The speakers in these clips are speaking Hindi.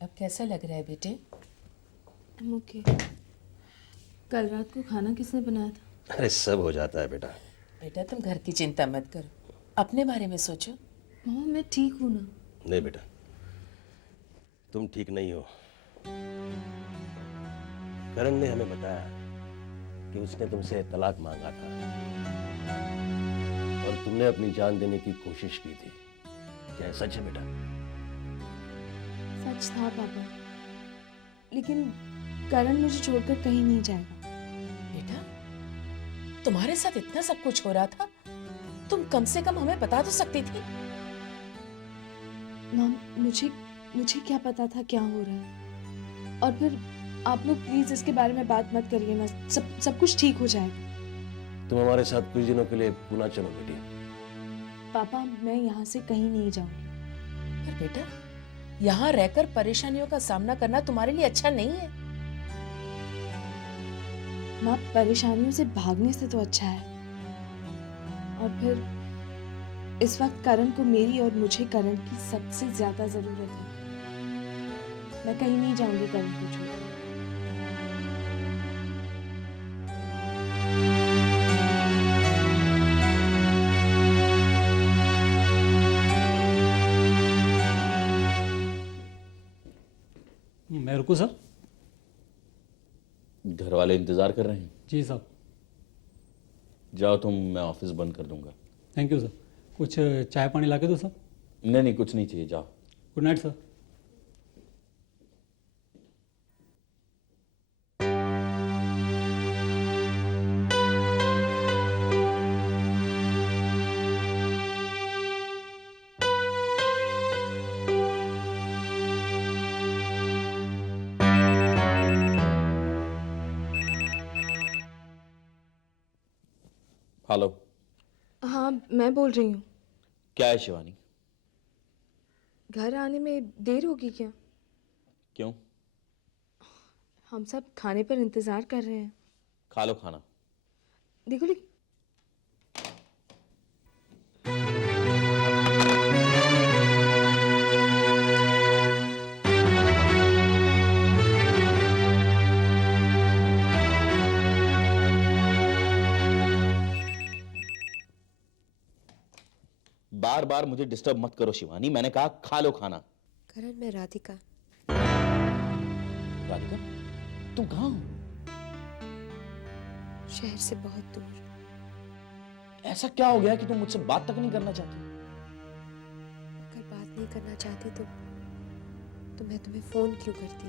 अब कैसा लग रहा है बेटे? ओके। कल रात को खाना किसने बनाया था? अरे सब हो जाता है बेटा। बेटा तुम घर की चिंता मत करो, अपने बारे में सोचो। मामा मैं ठीक हूँ ना। नहीं बेटा, तुम ठीक नहीं हो। करण ने हमें बताया कि उसने तुमसे तलाक मांगा था और तुमने अपनी जान देने की कोशिश की थी। क्या है सच है बेटा? सच था पापा, लेकिन करण मुझे छोड़कर कहीं नहीं जाएगा। बेटा तुम्हारे साथ इतना सब कुछ हो रहा था, तुम कम से कम हमें बता तो सकती थी। माम मुझे क्या पता था क्या हो रहा है। और फिर आप लोग प्लीज इसके बारे में बात मत करिए ना, सब कुछ ठीक हो जाएगा। तुम हमारे साथ कुछ दिनों के लिए पुणे चलो बेटी। पापा मैं यहाँ से कहीं नहीं जाऊंगी। पर बेटा यहाँ रहकर परेशानियों का सामना करना तुम्हारे लिए अच्छा नहीं है। माँ परेशानियों से भागने से तो अच्छा है। और फिर इस वक्त करण को मेरी और मुझे करण की सबसे ज्यादा जरूरत है। मैं कहीं नहीं जाऊंगी करण को छोड़। मैं रुकूं सर? घर वाले इंतजार कर रहे हैं। जी साहब। जाओ तुम, मैं ऑफिस बंद कर दूंगा। Thank you sir. कुछ चाय पानी ला के दो सर? नहीं नहीं, कुछ नहीं चाहिए, जाओ। Good night sir. हेलो। हाँ मैं बोल रही हूँ। क्या है शिवानी? घर आने में देर होगी क्या? क्यों? हम सब खाने पर इंतजार कर रहे हैं। खा लो खाना। देखो बार बार मुझे डिस्टर्ब मत करो शिवानी, मैंने कहा खा लो खाना। करण मैं राधिका। राधिका तुम कहाँ हो? शहर से बहुत दूर। ऐसा क्या हो गया कि तुम मुझसे बात तक नहीं करना चाहती? अगर बात नहीं करना चाहती तो मैं तुम्हें फोन क्यों करती?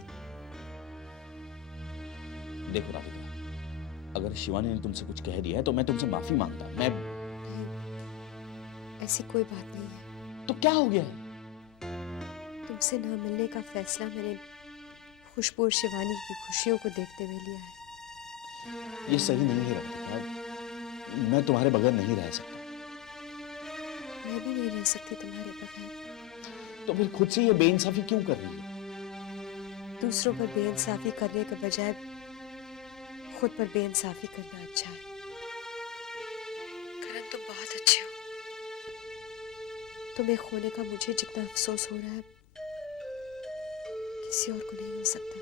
देखो राधिका, अगर शिवानी ने तुमसे कुछ कह दिया है तो मैं तुमसे माफी मांगता। मैं नहीं, ऐसी कोई बात नहीं है। तो क्या हो गया है? तुमसे न मिलने का फैसला मैंने खुशबू और शिवानी की खुशियों को देखते हुए लिया है। ये सही नहीं है राधिका, मैं तुम्हारे बगैर नहीं रह सकता। मैं भी नहीं रह सकती तुम्हारे बगैर। तो फिर खुद से ये बेइंसाफी क्यों कर रही है? दूसरों पर बेइंसाफी करने के बजाय खुद पर बेइंसाफी करना अच्छा है। करण तुम बहुत अच्छे हो। तुम्हें खोने का मुझे जितना अफसोस हो रहा है किसी और को नहीं हो सकता।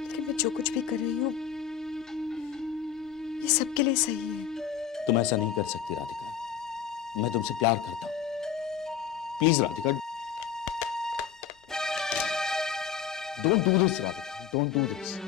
लेकिन मैं जो कुछ भी कर रही हूँ ये सबके लिए सही है। तुम ऐसा नहीं कर सकती राधिका, मैं तुमसे प्यार करता हूं। Please Radhika, don't do this Radhika, don't do this.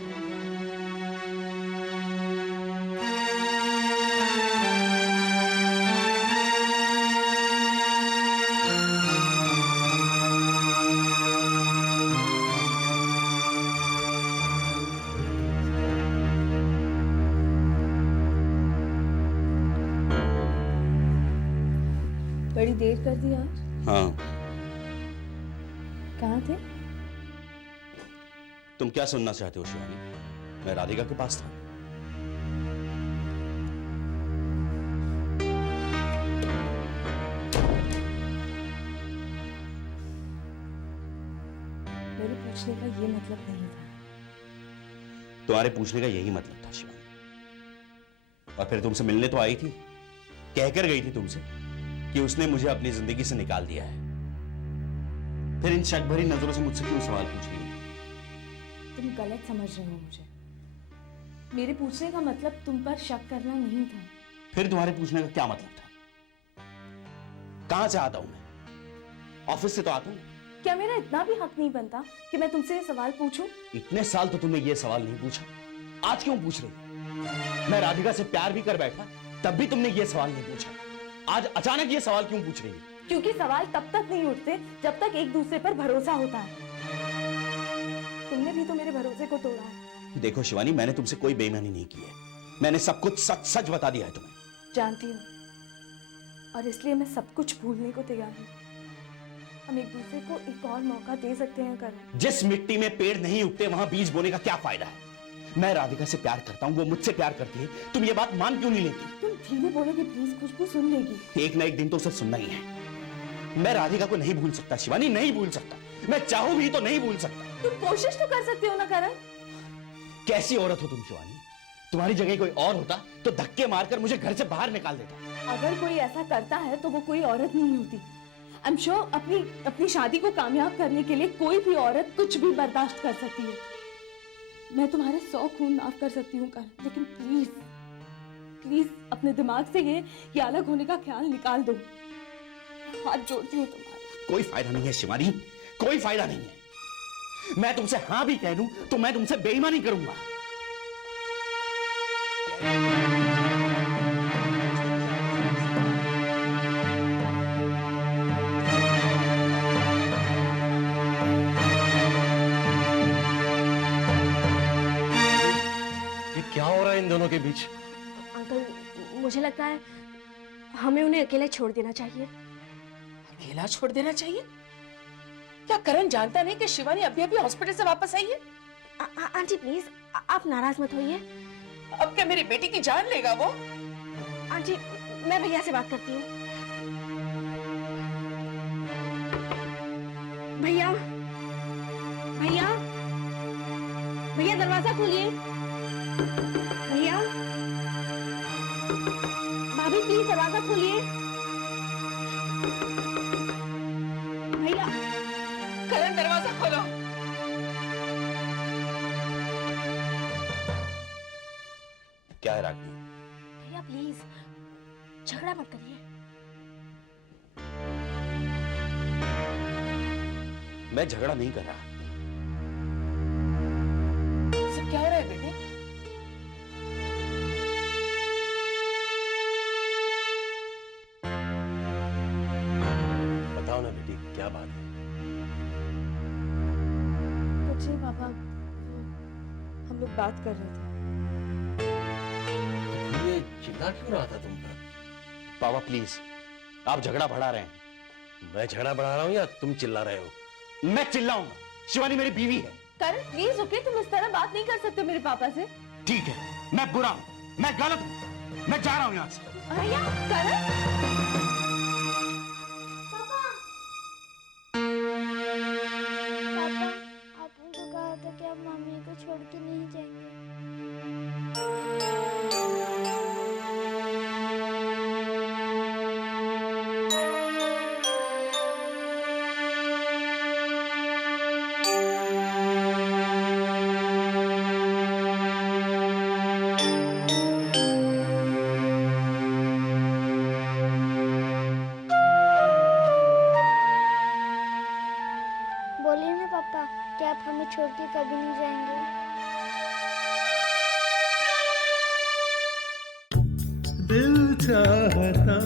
बड़ी देर कर दी आज। हाँ, कहाँ थे? तुम क्या सुनना चाहते हो शिवानी? मैं राधिका के पास था। मेरे पूछने का ये मतलब नहीं था। तुम्हारे पूछने का यही मतलब था शिवानी। और फिर तुमसे मिलने तो आई थी, कहकर गई थी तुमसे। कि उसने मुझे अपनी जिंदगी से निकाल दिया है। फिर इन शक भरी नजरों से मुझसे क्यों सवाल पूछ रही हो? तुम गलत समझ रहे हो मुझे। मेरे पूछने का मतलब तुम पर शक करना नहीं था। फिर तुम्हारे पूछने का क्या मतलब था? कहां से आता हूं मैं? ऑफिस से तो आता हूं। क्या मेरा इतना भी हक नहीं बनता कि मैं तुमसे ये सवाल पूछूं? इतने साल तो तुमने ये सवाल नहीं पूछा, आज क्यों पूछ रही हो? मैं राधिका से प्यार भी कर बैठा, तब भी तुमने ये सवाल नहीं पूछा। आज अचानक ये सवाल क्यों पूछ रही हो? क्योंकि सवाल तब तक नहीं उठते जब तक एक दूसरे पर भरोसा होता है। तुमने भी तो मेरे भरोसे को तोड़ा है। देखो शिवानी, मैंने तुमसे कोई बेईमानी नहीं की है। मैंने सब कुछ सच सच बता दिया है तुम्हें। जानती हूँ, और इसलिए मैं सब कुछ भूलने को तैयार हूँ। हम एक दूसरे को एक और मौका दे सकते हैं करण। जिस मिट्टी में पेड़ नहीं उगते वहां बीज बोने का क्या फायदा है? मैं राधिका से प्यार करता हूं, वो मुझसे प्यार करती है। तुम ये बात मान क्यों नहीं लेती? तुम धीरे बोलोगे प्लीज, खुशबू सुन लेगी। एक ना एक दिन तो उसे सुनना ही है। मैं राधिका को नहीं भूल सकता शिवानी, नहीं भूल सकता। मैं चाहूं भी तो नहीं भूल सकता। तुम कोशिश तो कर सकते हो ना करण। कैसी औरत हो तुम शिवानी? तुम्हारी जगह कोई और होता तो धक्के मारकर मुझे घर से बाहर निकाल देता। अगर कोई ऐसा करता है तो वो कोई औरत नहीं होती। आई एम श्योर अपनी शादी को कामयाब करने के लिए कोई भी औरत कुछ भी बर्दाश्त कर सकती है। मैं तुम्हारे 100 खून माफ कर सकती हूँ करण, लेकिन प्लीज प्लीज अपने दिमाग से ये अलग होने का ख्याल निकाल दो। हाथ जोड़ती हूँ तुम्हारे। कोई फायदा नहीं है शिवानी, कोई फायदा नहीं है। मैं तुमसे हाँ भी कह दूं तो मैं तुमसे बेईमानी करूंगा। ये क्या हो रहा है इन दोनों के बीच? अंकल, मुझे लगता है हमें उन्हें अकेले छोड़ देना चाहिए। अकेला छोड़ देना चाहिए? क्या करण जानता नहीं कि शिवानी अभी अभी हॉस्पिटल से वापस आई है? आंटी प्लीज, आप नाराज मत होइए। अब क्या मेरी बेटी की जान लेगा वो? आंटी, मैं भैया से बात करती हूँ। भैया भैया भैया, दरवाजा खोलिए। भैया, भाभी प्लीज दरवाजा खोलिए। भैया, करण दरवाजा खोलो। क्या है रागिनी? भैया प्लीज झगड़ा मत करिए। मैं झगड़ा नहीं कर रहा। सब क्या हो रहा है बेटे? बताओ ना बेटी, क्या बात है? कुछ नहीं पापा, हम लोग बात कर रहे थे। ये चिल्ला क्यों रहा था तुम पर? पापा प्लीज, आप झगड़ा बढ़ा रहे हैं। मैं झगड़ा बढ़ा रहा हूँ या तुम चिल्ला रहे हो? मैं चिल्लाऊंगा? शिवानी मेरी बीवी है। करण प्लीज, ओके, तुम इस तरह बात नहीं कर सकते मेरे पापा से। ठीक है, मैं बुरा हूं, मैं गलत हूं, मैं जा रहा हूं यहां से। भैया, करण। पापा, आपने तो कहा था कि आप मम्मी को छोड़ के नहीं जाएंगे। बोलिए ना पापा कि आप हमें छोड़ के कभी नहीं जाएंगे। दिल चाहता